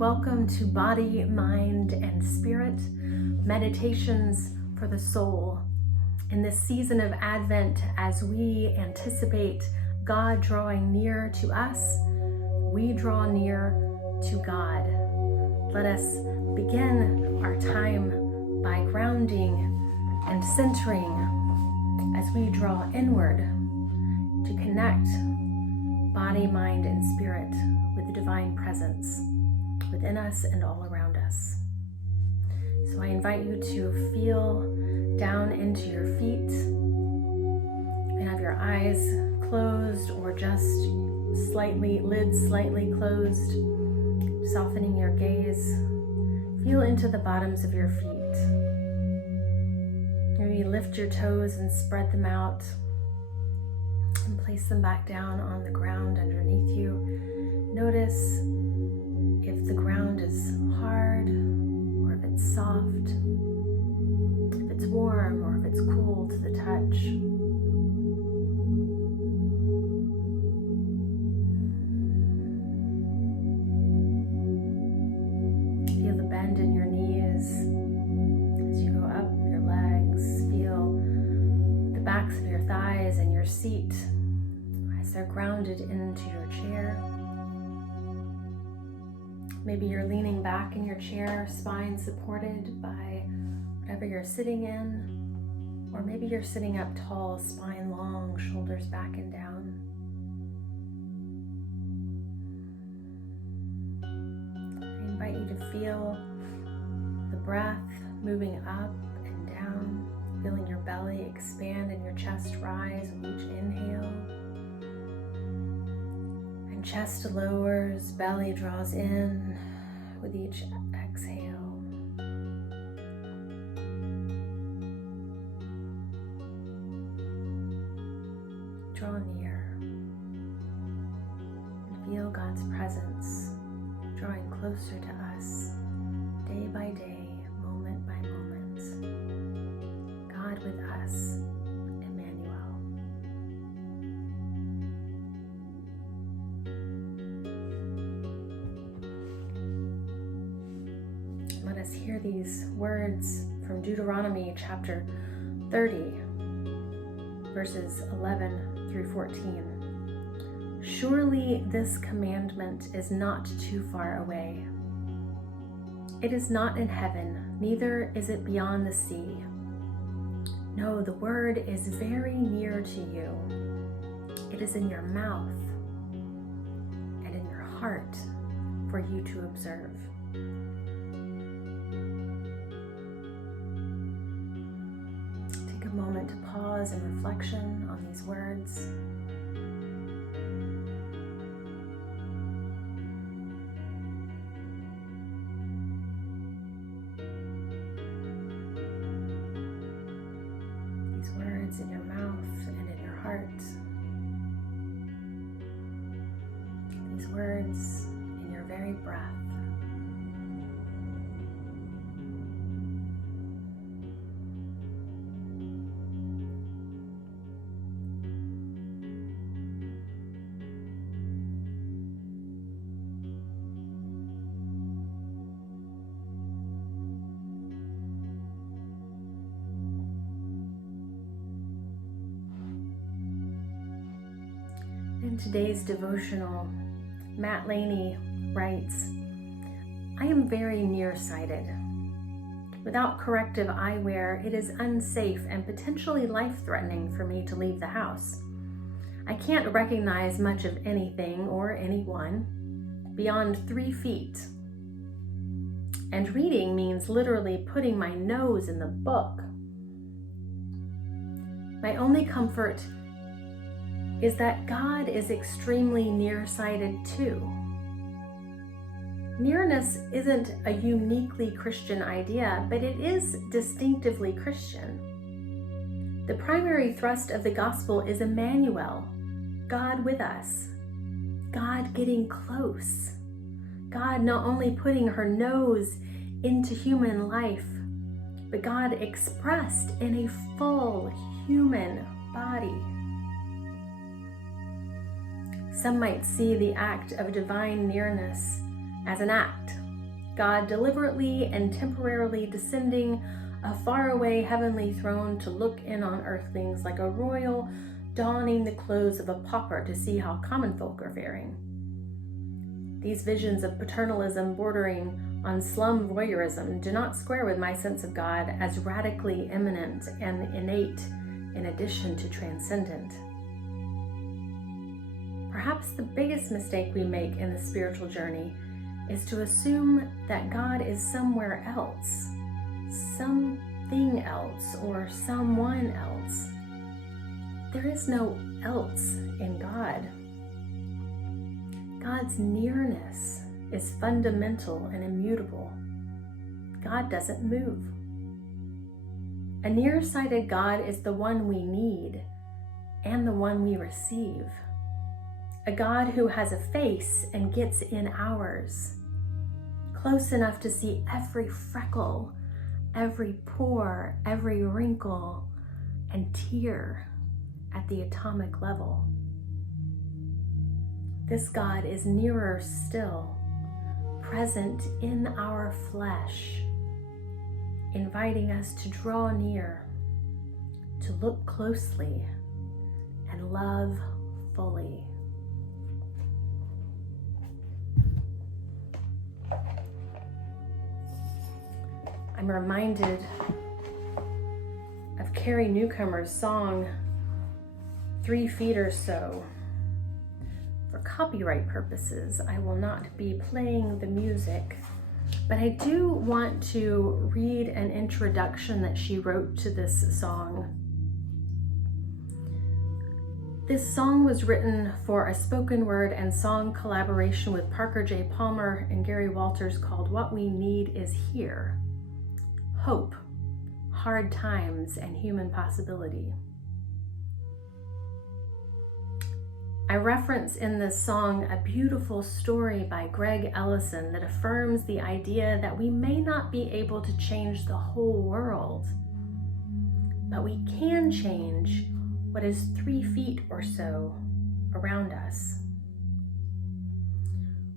welcome to Body, Mind, and Spirit, Meditations for the Soul. In this season of Advent, as we anticipate God drawing near to us, we draw near to God. Let us begin our time by grounding and centering as we draw inward to connect body, mind, and spirit with the divine presence within us and all around us. So I invite you to feel down into your feet. You can have your eyes closed or just lids slightly closed, softening your gaze. Feel into the bottoms of your feet. Maybe lift your toes and spread them out and place them back down on the ground underneath you. Notice if the ground is hard or if it's soft, if it's warm or if it's cool to the touch. Feel the bend in your knees as you go up your legs. Feel the backs of your thighs and your seat as they're grounded into your chair. Maybe you're leaning back in your chair, spine supported by whatever you're sitting in, or maybe you're sitting up tall, spine long, shoulders back and down. I invite you to feel the breath moving up and down, feeling your belly expand and your chest rise with each inhale. And chest lowers, belly draws in with each exhale. Draw near and feel God's presence drawing closer to us day by day, moment by moment. God with us, Emmanuel. Let us hear these words from Deuteronomy chapter 30, verses 11 through 14. Surely this commandment is not too far away. It is not in heaven, neither is it beyond the sea. No, the word is very near to you. It is in your mouth and in your heart for you to observe. Take a moment to pause in reflection on these words. In your mouth and in your heart. These words in your very breath. In today's devotional, Matt Laney writes, I am very nearsighted. Without corrective eyewear, it is unsafe and potentially life-threatening for me to leave the house. I can't recognize much of anything or anyone beyond 3 feet. And reading means literally putting my nose in the book. My only comfort is that God is extremely nearsighted too. Nearness isn't a uniquely Christian idea, but it is distinctively Christian. The primary thrust of the gospel is Emmanuel, God with us, God getting close, God not only putting her nose into human life, but God expressed in a full human body. Some might see the act of divine nearness as an act God deliberately and temporarily descending a faraway heavenly throne to look in on earthlings like a royal donning the clothes of a pauper to see how common folk are faring. These visions of paternalism bordering on slum voyeurism do not square with my sense of God as radically immanent and innate in addition to transcendent. Perhaps the biggest mistake we make in the spiritual journey is to assume that God is somewhere else, something else, or someone else. There is no else in God. God's nearness is fundamental and immutable. God doesn't move. A nearsighted God is the one we need and the one we receive. A God who has a face and gets in ours, close enough to see every freckle, every pore, every wrinkle, and tear at the atomic level. This God is nearer still, present in our flesh, inviting us to draw near, to look closely, and love fully. I'm reminded of Carrie Newcomer's song, 3 Feet or So. For copyright purposes, I will not be playing the music, but I do want to read an introduction that she wrote to this song. This song was written for a spoken word and song collaboration with Parker J. Palmer and Gary Walters called What We Need Is Here: Hope, Hard Times, and Human Possibility. I reference in this song a beautiful story by Greg Ellison that affirms the idea that we may not be able to change the whole world, but we can change what is 3 feet or so around us.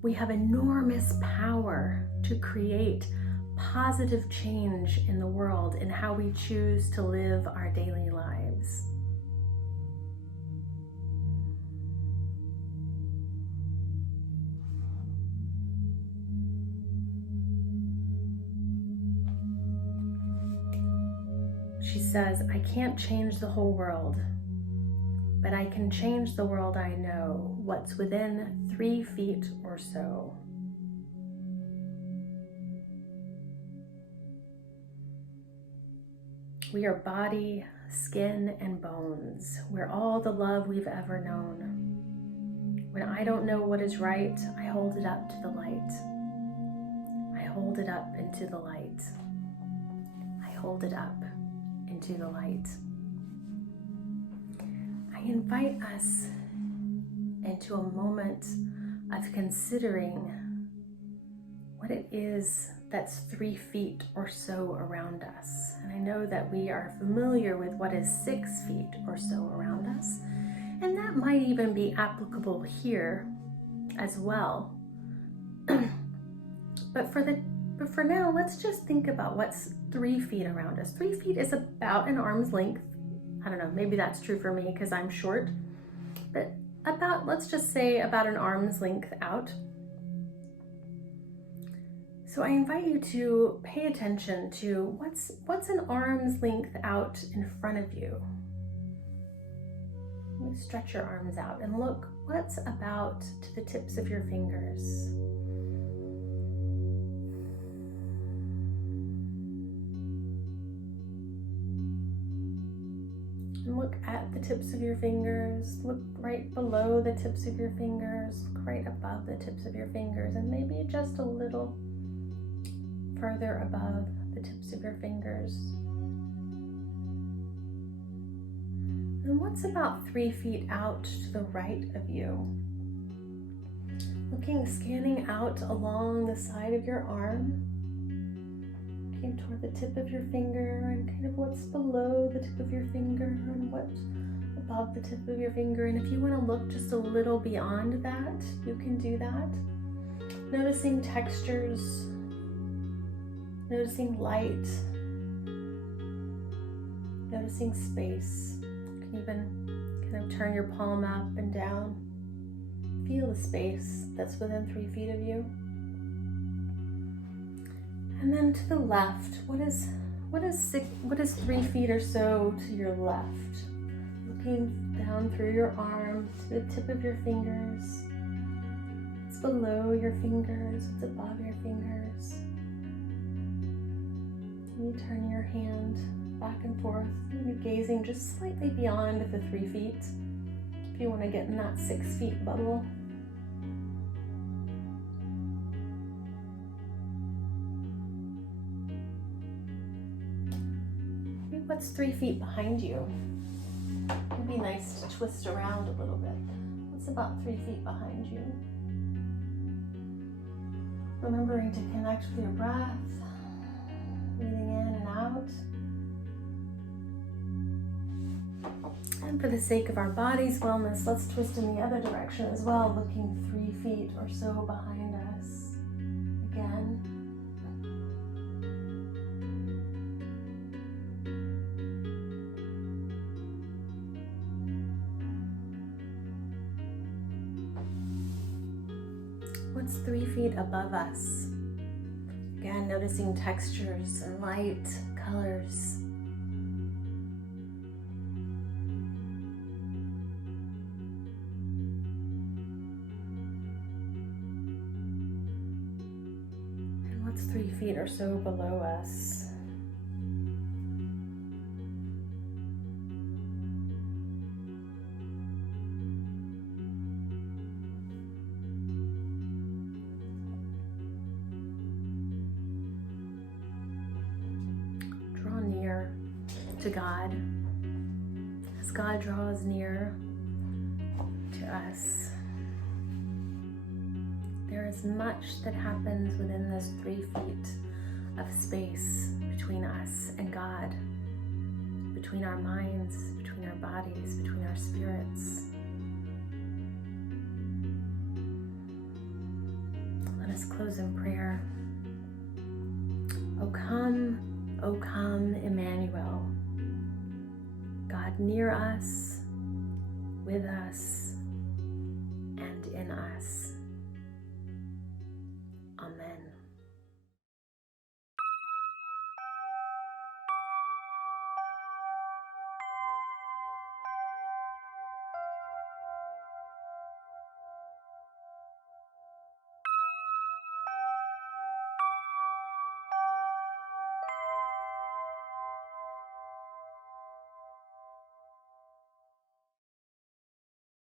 We have enormous power to create positive change in the world in how we choose to live our daily lives. She says, I can't change the whole world, but I can change the world I know, what's within 3 feet or so. We are body, skin, and bones. We're all the love we've ever known. When I don't know what is right, I hold it up to the light. I hold it up into the light. I hold it up into the light. I invite us into a moment of considering what it is that's 3 feet or so around us. And I know that we are familiar with what is 6 feet or so around us, and that might even be applicable here as well. But for now, let's just think about what's 3 feet around us. 3 feet is about an arm's length. I don't know, maybe that's true for me because I'm short, but let's just say about an arm's length out. So I invite you to pay attention to what's an arm's length out in front of you. You stretch your arms out and look what's about to the tips of your fingers. And look at the tips of your fingers. Look right below the tips of your fingers. Look right above the tips of your fingers, and maybe just a little further above the tips of your fingers. And what's about 3 feet out to the right of you? Scanning out along the side of your arm, looking toward the tip of your finger and kind of what's below the tip of your finger and what's above the tip of your finger. And if you want to look just a little beyond that, you can do that. Noticing textures, Noticing light, noticing space. You can even kind of turn your palm up and down. Feel the space that's within 3 feet of you. And then to the left, what is 3 feet or so to your left? Looking down through your arm to the tip of your fingers. What's below your fingers? What's above your fingers? You turn your hand back and forth, maybe gazing just slightly beyond the 3 feet if you want to get in that 6 feet bubble. Maybe what's 3 feet behind you? It'd be nice to twist around a little bit. What's about 3 feet behind you? Remembering to connect with your breath. Breathing in and out. And for the sake of our body's wellness, let's twist in the other direction as well, looking 3 feet or so behind us. Again. What's 3 feet above us? Again, noticing textures and light, colors. And what's 3 feet or so below us? To God, as God draws near to us. There is much that happens within this 3 feet of space between us and God, between our minds, between our bodies, between our spirits. Let us close in prayer. O come, Emmanuel. God near us, with us, and in us.